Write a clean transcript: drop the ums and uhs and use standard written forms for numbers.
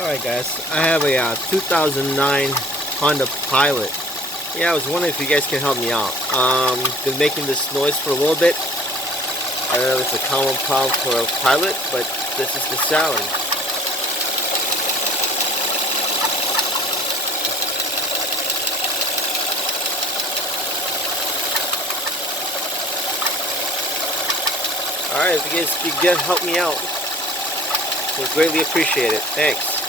Alright guys, I have a 2009 Honda Pilot. Yeah, I was wondering if you guys can help me out. Been making this noise for a little bit. I don't know if it's a common problem for a Pilot, but this is the sound. Alright, if you guys could help me out, I would greatly appreciate it. Thanks.